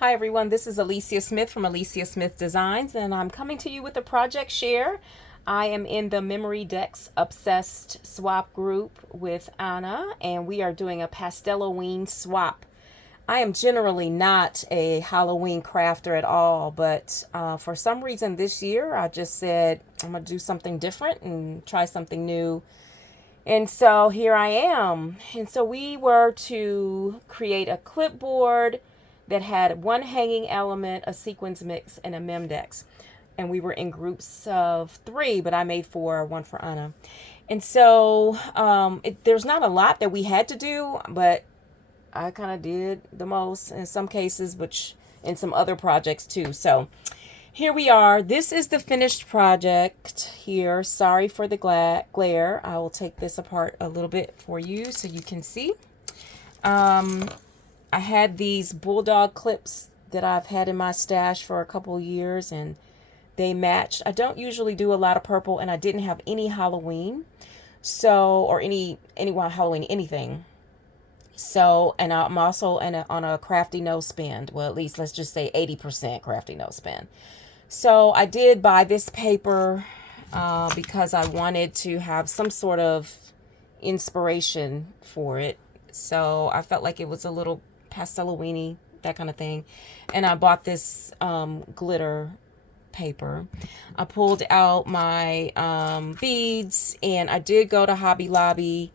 Hi everyone, this is Alicia Smith from Alicia Smith Designs, and I'm coming to you with a project share. I am in the Memory Decks Obsessed swap group with Anna, and we are doing a Pasteloween swap. I am generally not a Halloween crafter at all, but for some reason this year I just said I'm going to do something different and try something new. And so here I am. And so we were to create a clipboard that had one hanging element, a sequins mix, and a Memdex. And we were in groups of 3, but I made 4, one for Anna. And so there's not a lot that we had to do, but I kind of did the most in some cases, which in some other projects too. So here we are. This is the finished project here. Sorry for the glare. I will take this apart a little bit for you so you can see. I had these bulldog clips that I've had in my stash for a couple years, and they matched. I don't usually do a lot of purple, and I didn't have any Halloween, so, or any Halloween anything. So, and I'm also on a crafty no spend. Well, at least let's just say 80% crafty no spend. So I did buy this paper because I wanted to have some sort of inspiration for it. So I felt like it was a little pasteloweeny, that kind of thing. And I bought this glitter paper. I pulled out my beads, and I did go to Hobby Lobby,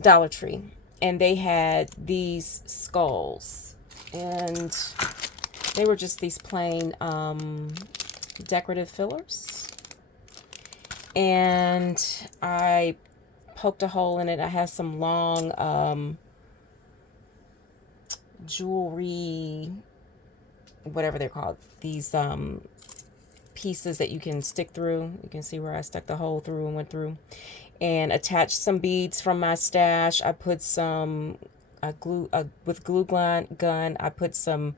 Dollar Tree, and they had these skulls, and they were just these plain decorative fillers. And I poked a hole in it. I have some long jewelry, whatever they're called, these pieces that you can stick through. You can see where I stuck the hole through and went through, and attached some beads from my stash. I put some with glue gun. I put some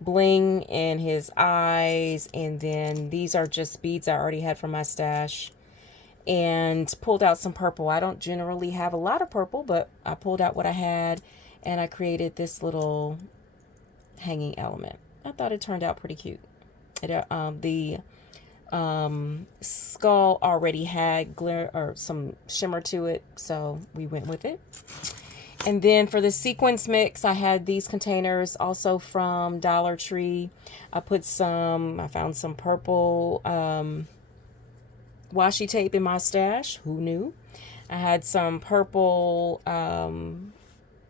bling in his eyes, and then these are just beads I already had from my stash, and pulled out some purple. I don't generally have a lot of purple, but I pulled out what I had, and I created this little hanging element. I thought it turned out pretty cute. The skull already had glitter or some shimmer to it, so we went with it. And then for the sequins mix, I had these containers also from Dollar Tree. I found some purple washi tape in my stash. Who knew? I had some purple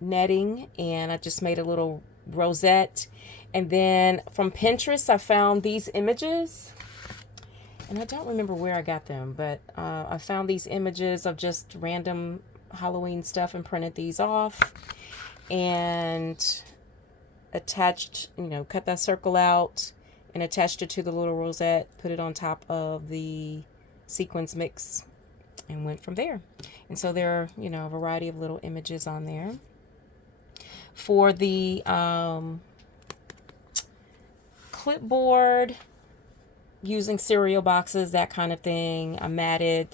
netting, and I just made a little rosette. And then from Pinterest, I found these images. And I don't remember where I got them, but I found these images of just random Halloween stuff and printed these off and attached, cut that circle out and attached it to the little rosette, put it on top of the sequins mix, and went from there. And so there are, a variety of little images on there. For the clipboard, using cereal boxes, that kind of thing, I matted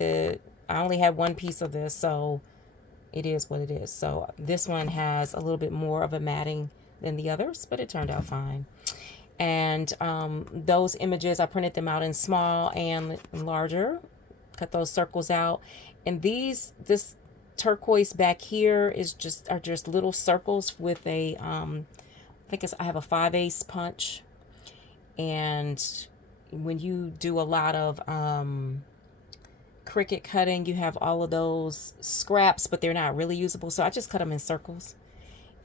I only had one piece of this, so it is what it is. So this one has a little bit more of a matting than the others, but it turned out fine. And those images, I printed them out in small and larger, cut those circles out. And this turquoise back here are just little circles with a, I have a 5/8 punch. And when you do a lot of Cricut cutting, you have all of those scraps, but they're not really usable. So I just cut them in circles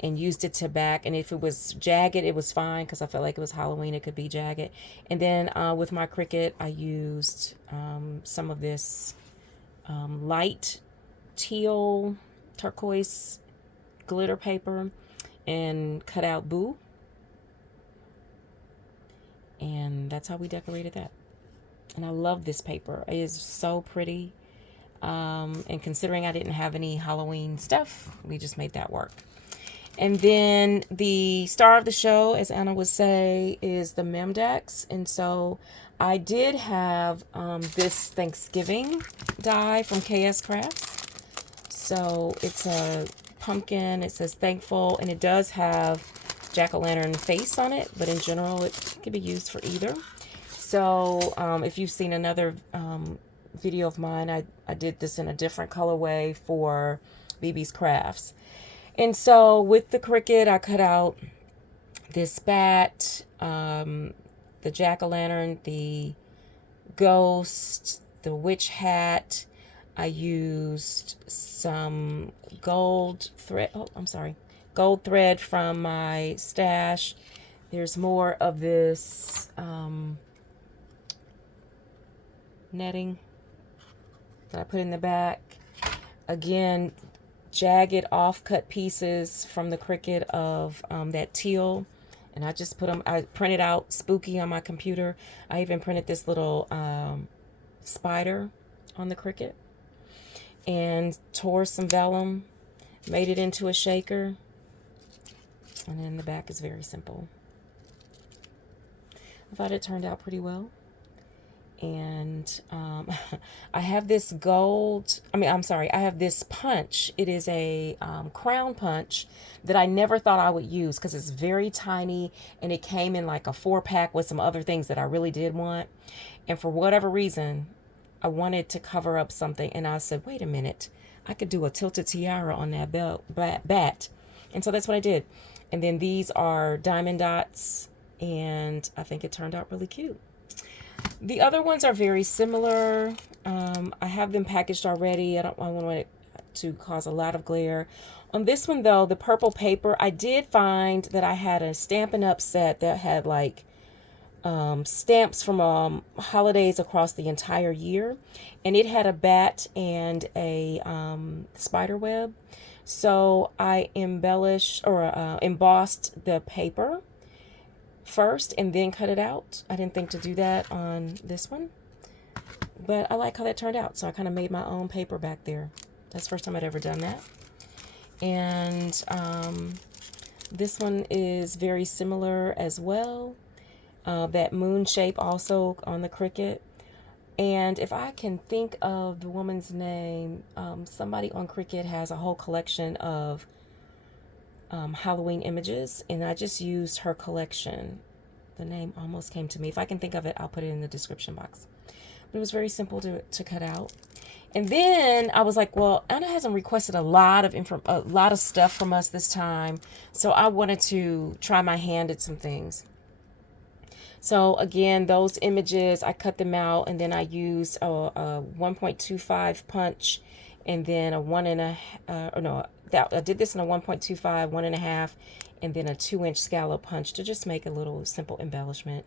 and used it to back. And if it was jagged, it was fine because I felt like it was Halloween. It could be jagged. And then with my Cricut, I used some of this light teal turquoise glitter paper and cut out Boo. And that's how we decorated that. And I love this paper. It is so pretty. And considering I didn't have any Halloween stuff, we just made that work. And then the star of the show, as Anna would say, is the Memdex. And so I did have this Thanksgiving die from KS Crafts. So it's a pumpkin. It says thankful, and it does have jack-o'-lantern face on it, but in general it could be used for either. So if you've seen another video of mine, I did this in a different colorway for BB's Crafts. And so with the Cricut, I cut out this bat, the jack-o'-lantern, the ghost, the witch hat. I used some gold thread. Oh, I'm sorry. Gold thread from my stash. There's more of this netting that I put in the back. Again, jagged off-cut pieces from the Cricut of that teal. And I just put them, I printed out Spooky on my computer. I even printed this little spider on the Cricut. And tore some vellum, made it into a shaker. And then the back is very simple. I thought it turned out pretty well. And I have this I have this punch. It is a crown punch that I never thought I would use because it's very tiny, and it came in like a 4-pack with some other things that I really did want. And for whatever reason, I wanted to cover up something, and I said, wait a minute, I could do a tilted tiara on that bat. And so that's what I did. And then these are diamond dots, and I think it turned out really cute. The other ones are very similar. I have them packaged already. I want it to cause a lot of glare. On this one, though, the purple paper, I did find that I had a Stampin' Up! Set that had like stamps from holidays across the entire year. And it had a bat and a spider web. So I embossed the paper first and then cut it out. I didn't think to do that on this one, but I like how that turned out. So I kind of made my own paper back there. That's the first time I'd ever done that. And this one is very similar as well. That moon shape also on the Cricut. And if I can think of the woman's name, somebody on Cricut has a whole collection of Halloween images, and I just used her collection. The name almost came to me. If I can think of it, I'll put it in the description box. But it was very simple to cut out. And then I was like, well, Anna hasn't requested a lot of stuff from us this time, so I wanted to try my hand at some things. So again, those images, I cut them out, and then I used a 1.25 punch, and then I did this in a 1.25, 1.5, and then a 2-inch scallop punch to just make a little simple embellishment.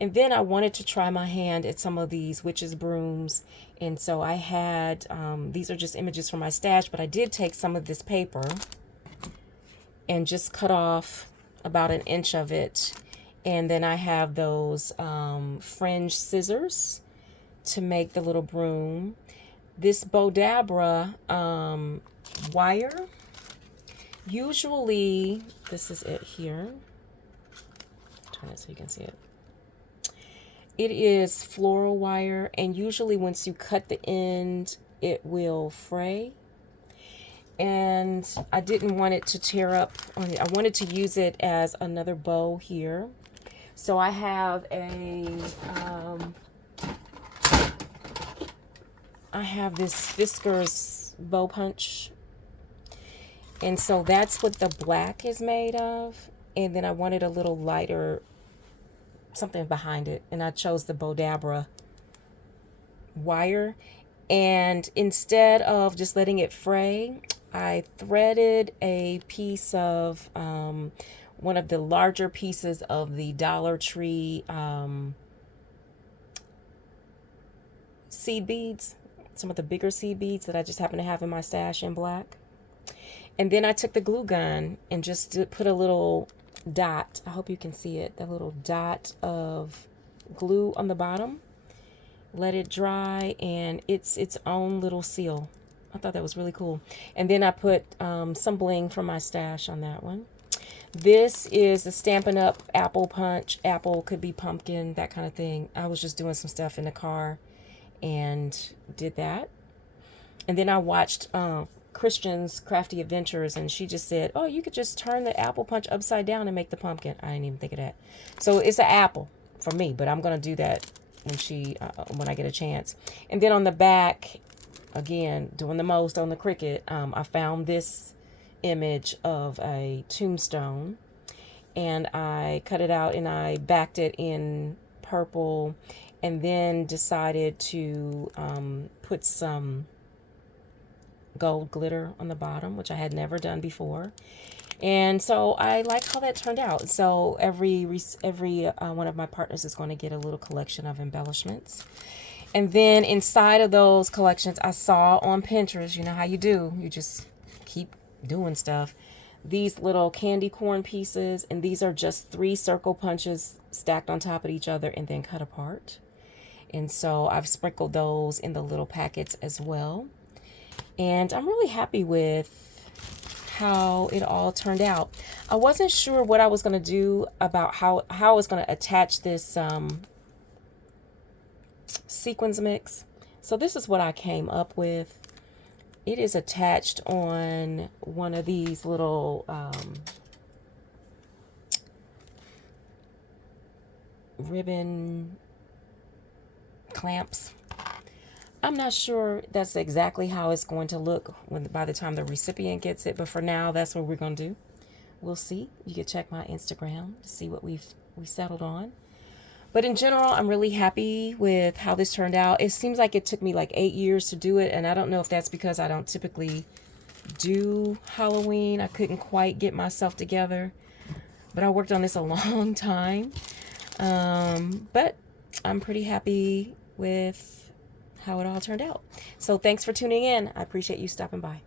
And then I wanted to try my hand at some of these witches' brooms, and so I had, these are just images from my stash, but I did take some of this paper and just cut off about 1 inch of it. And then I have those fringe scissors to make the little broom. This Bodabra wire, usually, this is it here. Turn it so you can see it. It is floral wire, and usually once you cut the end, it will fray. And I didn't want it to tear up on it. I wanted to use it as another bow here. So I have this Fiskars bow punch. And so that's what the black is made of. And then I wanted a little lighter something behind it. And I chose the Bodabra wire. And instead of just letting it fray, I threaded a piece of one of the larger pieces of the Dollar Tree seed beads, some of the bigger seed beads that I just happen to have in my stash in black. And then I took the glue gun and just put a little dot, I hope you can see it, the little dot of glue on the bottom. Let it dry, and it's its own little seal. I thought that was really cool. And then I put some bling from my stash on that one. This is the Stampin' Up! Apple punch. Apple could be pumpkin, that kind of thing. I was just doing some stuff in the car and did that. And then I watched Christian's Crafty Adventures, and she just said, oh, you could just turn the apple punch upside down and make the pumpkin. I didn't even think of that. So it's an apple for me, but I'm going to do that when I get a chance. And then on the back, again, doing the most on the Cricut, I found this image of a tombstone, and I cut it out and I backed it in purple, and then decided to put some gold glitter on the bottom, which I had never done before. And so I like how that turned out. So every one of my partners is going to get a little collection of embellishments. And then inside of those collections, I saw on Pinterest, you know how you do, you just keep doing stuff, these little candy corn pieces, and these are just 3 circle punches stacked on top of each other and then cut apart. And so I've sprinkled those in the little packets as well. And I'm really happy with how it all turned out. I wasn't sure what I was going to do about how I was going to attach this sequins mix. So this is what I came up with. It is attached on one of these little ribbon clamps. I'm not sure that's exactly how it's going to look by the time the recipient gets it, but for now, that's what we're going to do. We'll see. You can check my Instagram to see what we settled on. But in general, I'm really happy with how this turned out. It seems like it took me like 8 years to do it, and I don't know if that's because I don't typically do Halloween. I couldn't quite get myself together, but I worked on this a long time. But I'm pretty happy with how it all turned out. So thanks for tuning in. I appreciate you stopping by.